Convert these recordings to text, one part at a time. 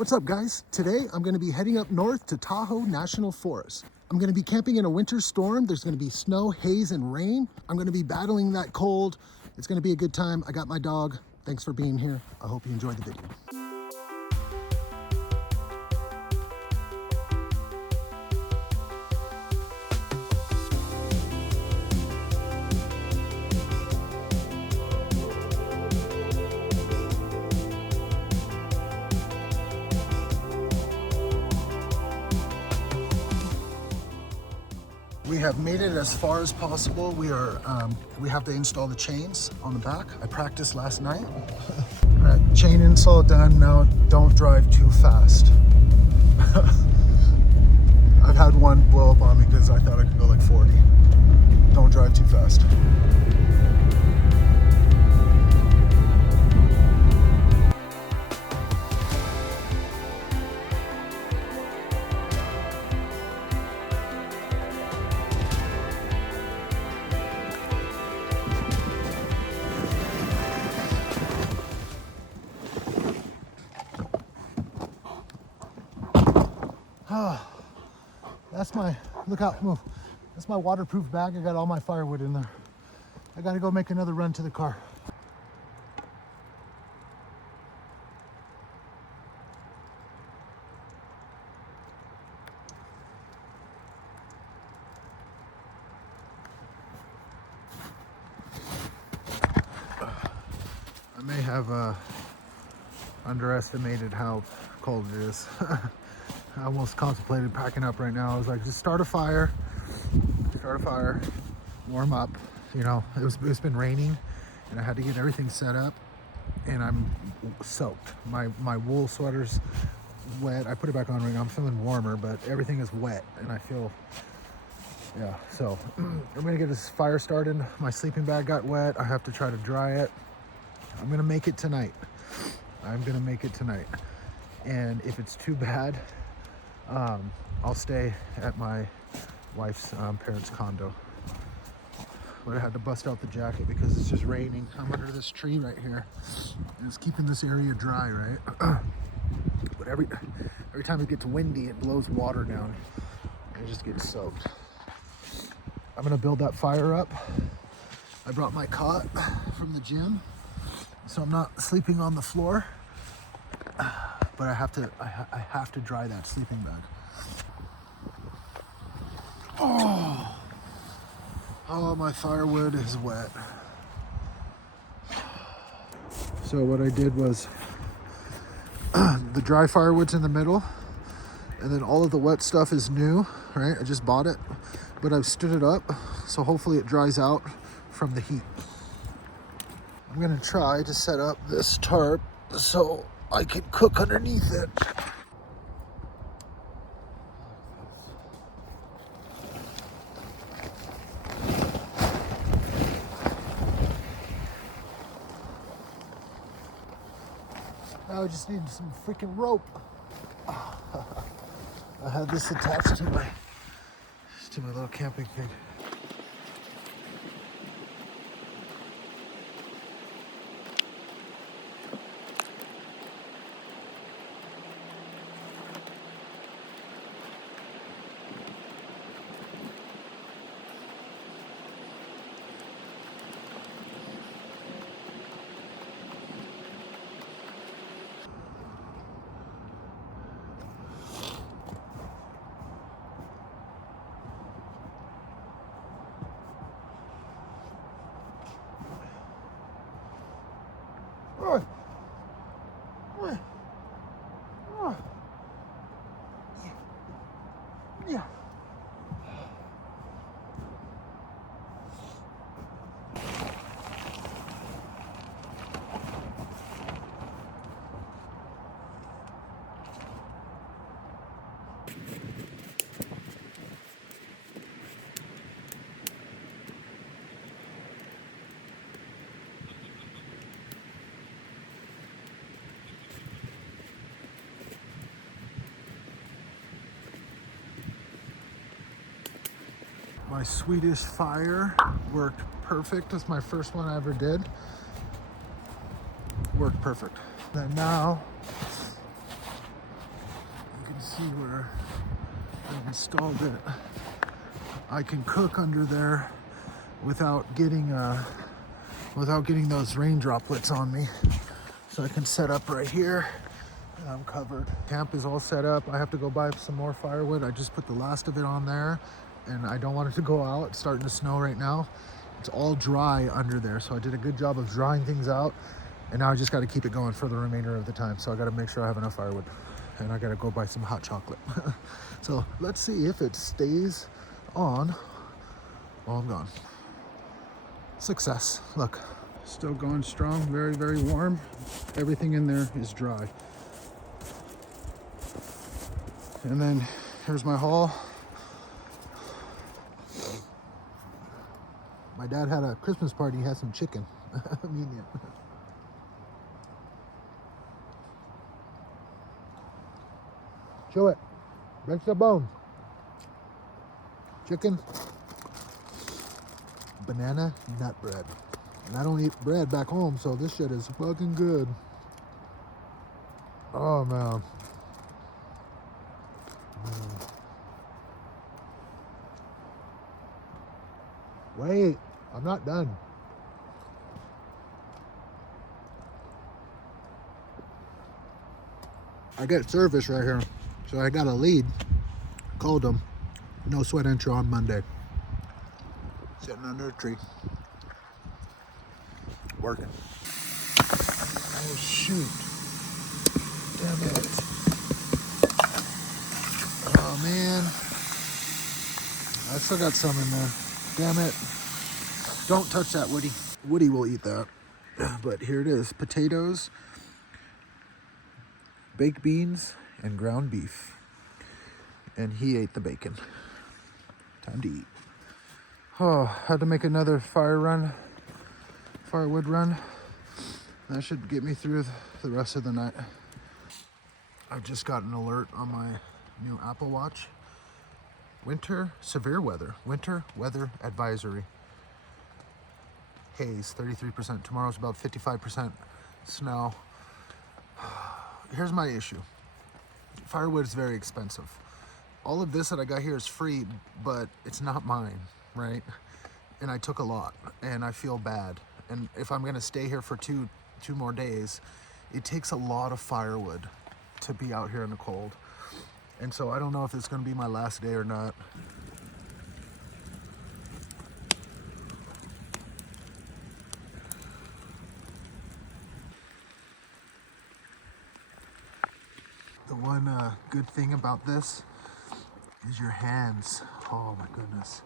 What's up, guys? Today I'm going to be heading up north to Tahoe National Forest. I'm going to be camping in a winter storm. There's going to be snow, haze, and rain. I'm going to be battling that cold. It's going to be a good time. I got my dog. Thanks for being here. I hope you enjoyed the video. We have made it as far as possible. We have to install the chains on the back. I practiced last night. All right, chain install done. Now don't drive too fast. I've had one blow up on me because I thought I could go like 40. Don't drive too fast. That's my, look out, move. That's my waterproof bag. I got all my firewood in there. I gotta go make another run to the car. I may have underestimated how cold it is. I almost contemplated packing up right now. I was like, just start a fire, warm up. You know, it's been raining and I had to get everything set up and I'm soaked. My wool sweater's wet. I put it back on right now. I'm feeling warmer, but everything is wet and I feel, yeah. So I'm gonna get this fire started. My sleeping bag got wet. I have to try to dry it. I'm gonna make it tonight. And if it's too bad, I'll stay at my wife's parents' condo. But I had to bust out the jacket because it's just raining. I'm under this tree right here. And it's keeping this area dry, right? But every time it gets windy, it blows water down. And it just gets soaked. I'm gonna build that fire up. I brought my cot from the gym, so I'm not sleeping on the floor. But I have to dry that sleeping bag. Oh, my firewood is wet. So what I did was the dry firewood's in the middle and then all of the wet stuff is new, right? I just bought it, but I've stood it up, so hopefully it dries out from the heat. I'm gonna try to set up this tarp so I can cook underneath it. Now I just need some freaking rope. I had this attached to my little camping thing. Yeah. My Swedish fire worked perfect. That's my first one I ever did. Worked perfect. And now see where I installed it. I can cook under there without getting those rain droplets on me. So I can set up right here and I'm covered. Camp is all set up. I have to go buy some more firewood. I just put the last of it on there and I don't want it to go out. It's starting to snow right now. It's all dry under there. So I did a good job of drying things out and now I just got to keep it going for the remainder of the time. So I got to make sure I have enough firewood and I got to go buy some hot chocolate. So let's see if it stays on while I'm gone. Success. Look. Still going strong, very, very warm. Everything in there is dry. And then here's my haul. My dad had a Christmas party, he had some chicken. Medium. Chew it. Breaks the bone. Chicken. Banana nut bread. And I don't eat bread back home, so this shit is fucking good. Oh, man. Wait, I'm not done. I get service right here. So I got a lead. Called them. No sweat entry on Monday. Sitting under a tree. Working. Oh shoot. Damn it. Oh man. I still got some in there. Damn it. Don't touch that, Woody. Woody will eat that. But here it is. Potatoes, baked beans, and ground beef. And he ate the bacon. Time to eat. Oh, had to make another firewood run. That should get me through the rest of the night. I just got an alert on my new Apple Watch. Severe weather advisory. Haze, 33%. Tomorrow's about 55% snow. Here's my issue. Firewood is very expensive. All of this that I got here is free, but it's not mine, right? And I took a lot, and I feel bad. And if I'm gonna stay here for two more days, it takes a lot of firewood to be out here in the cold. And so I don't know if it's gonna be my last day or not. The one good thing about this is your hands. Oh my goodness.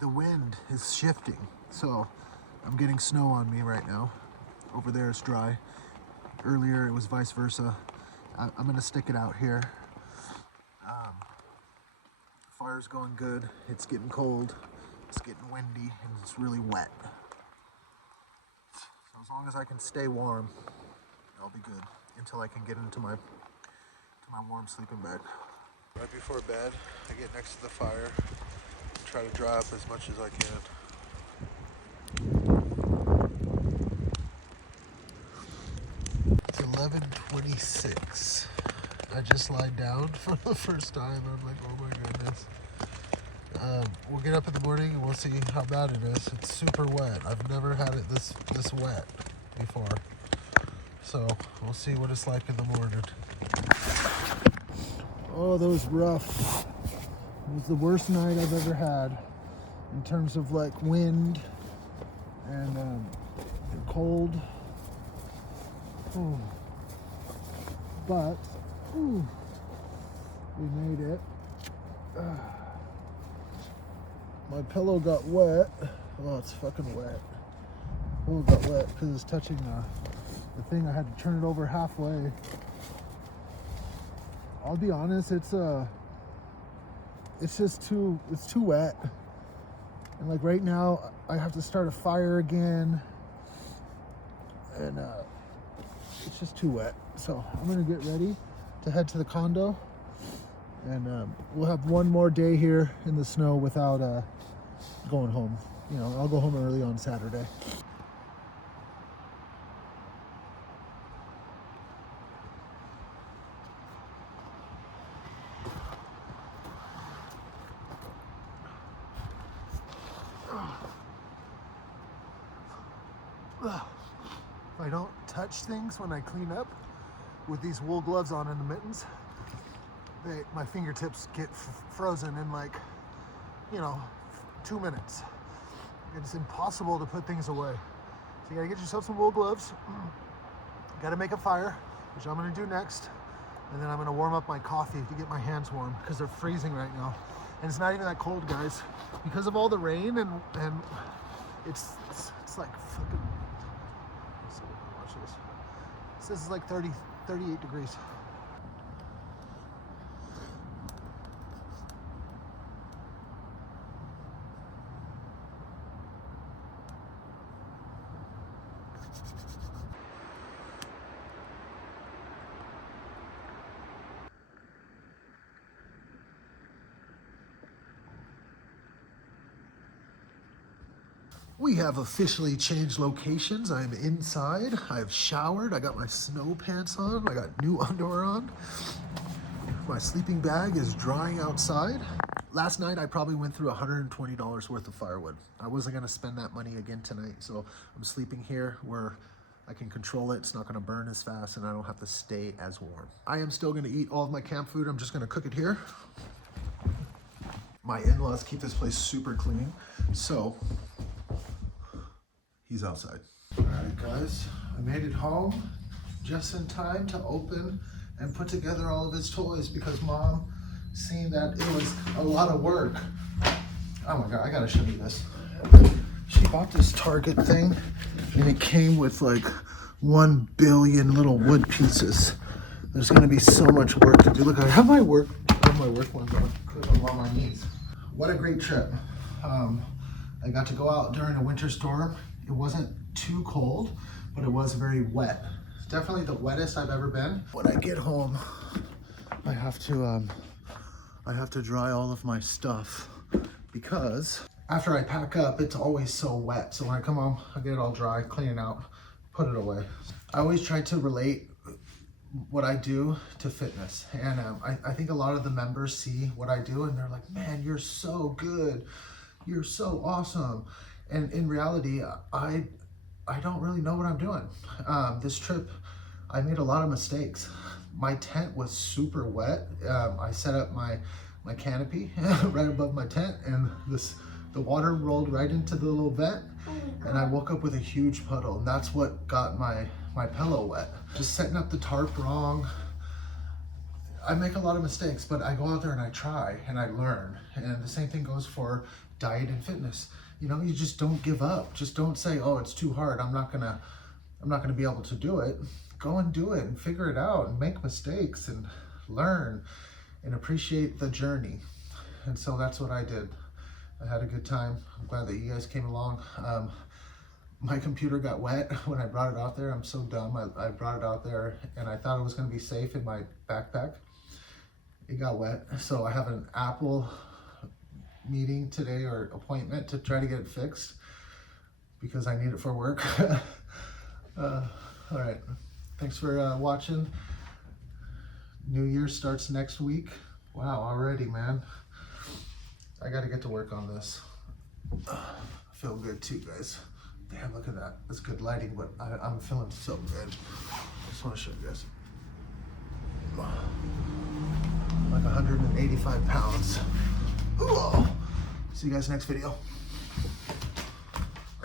The wind is shifting, so I'm getting snow on me right now. Over there it's dry. Earlier it was vice versa. I'm gonna stick it out here. Fire's going good. It's getting cold. It's getting windy and it's really wet. So as long as I can stay warm, I'll be good until I can get into my warm sleeping bag. Right before bed, I get next to the fire and try to dry up as much as I can. It's 11:26. I just lied down for the first time. I'm like, oh my goodness. We'll get up in the morning and we'll see how bad it is. It's super wet. I've never had it this wet before. So we'll see what it's like in the morning. Oh, that was rough. It was the worst night I've ever had in terms of like wind and cold. Oh. But we made it. My pillow got wet. Oh, it's fucking wet. Pillow got wet because it's touching the thing. I had to turn it over halfway. I'll be honest, it's too wet. And like right now, I have to start a fire again, and it's just too wet. So I'm gonna get ready to head to the condo, and we'll have one more day here in the snow without going home. You know, I'll go home early on Saturday. If I don't touch things when I clean up with these wool gloves on and the mittens, my fingertips get frozen in like, 2 minutes. It's impossible to put things away. So you gotta get yourself some wool gloves. Gotta make a fire, which I'm gonna do next. And then I'm gonna warm up my coffee to get my hands warm because they're freezing right now. And it's not even that cold, guys. Because of all the rain and it's like fucking, let's see, watch this. This is like 38 degrees. We have officially changed locations. I'm inside. I've showered. I got my snow pants on. I got new underwear on. My sleeping bag is drying outside. Last night, I probably went through $120 worth of firewood. I wasn't gonna spend that money again tonight, so I'm sleeping here where I can control it. It's not gonna burn as fast and I don't have to stay as warm. I am still gonna eat all of my camp food. I'm just gonna cook it here. My in-laws keep this place super clean, so he's outside. All right, guys, I made it home just in time to open and put together all of his toys because Mom seen that it was a lot of work. Oh my God, I gotta show you this. She bought this Target thing and it came with like 1 billion little wood pieces. There's gonna be so much work to do. Look, I have my work ones on because I'm on my knees. What a great trip. I got to go out during a winter storm. It wasn't too cold, but it was very wet. It's definitely the wettest I've ever been. When I get home, I have to dry all of my stuff because after I pack up, it's always so wet. So when I come home, I get it all dry, clean it out, put it away. I always try to relate what I do to fitness. And I think a lot of the members see what I do and they're like, man, you're so good. You're so awesome. And in reality, I don't really know what I'm doing. This trip, I made a lot of mistakes. My tent was super wet. I set up my canopy right above my tent and the water rolled right into the little vent and I woke up with a huge puddle and that's what got my pillow wet. Just setting up the tarp wrong. I make a lot of mistakes, but I go out there and I try and I learn. And the same thing goes for diet and fitness. You just don't give up. Just don't say, oh, it's too hard. I'm not gonna be able to do it. Go and do it and figure it out and make mistakes and learn and appreciate the journey. And so that's what I did. I had a good time. I'm glad that you guys came along. My computer got wet when I brought it out there. I'm so dumb. I brought it out there and I thought it was gonna be safe in my backpack. It got wet. So I have an Apple meeting today or appointment to try to get it fixed because I need it for work. All right, thanks for watching. New Year starts next week. Wow, already, man. I got to get to work on this. I feel good too, guys. Damn, look at that. That's good lighting, but I'm feeling so good. I just want to show you guys. Like 185 pounds. Ooh. See you guys next video.